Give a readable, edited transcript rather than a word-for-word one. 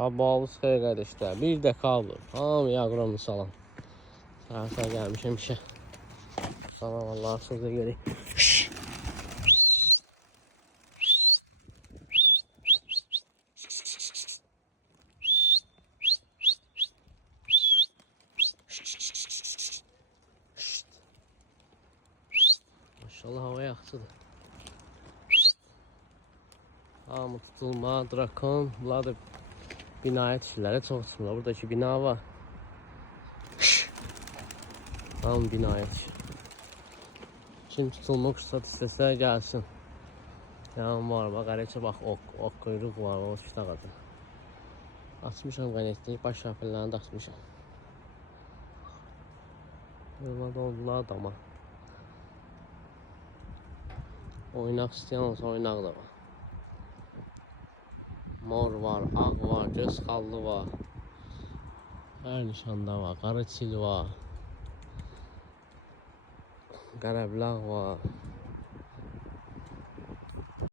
Sabahlı xeyir qardaşlar. Bir də qalır. Hamıya qıramı salam. Səhər gəlmişəm işə. Salam Allah sözə görək. Maşallah hava yaxşıdır. Hamı tutulma, drakon. Bunlar da binaya düşürlər. Çox çıxmırlar. Buradakı bina var. Hamı binaya düşür. Kim tutulmaq fırsat istəsə gəlsin. Yan var, bax qarəçə bax, ok quyruq var, o üstə qadır. Açmışam qənətliyi, baş şəfirlərini də açmışam. Bunlar da oldular adama. Oynaq istəyən olsa oynaq da var. Mor var, ağ var, göz xallı var. Hər nişanda var, qarı çil var. Qərəbləq var.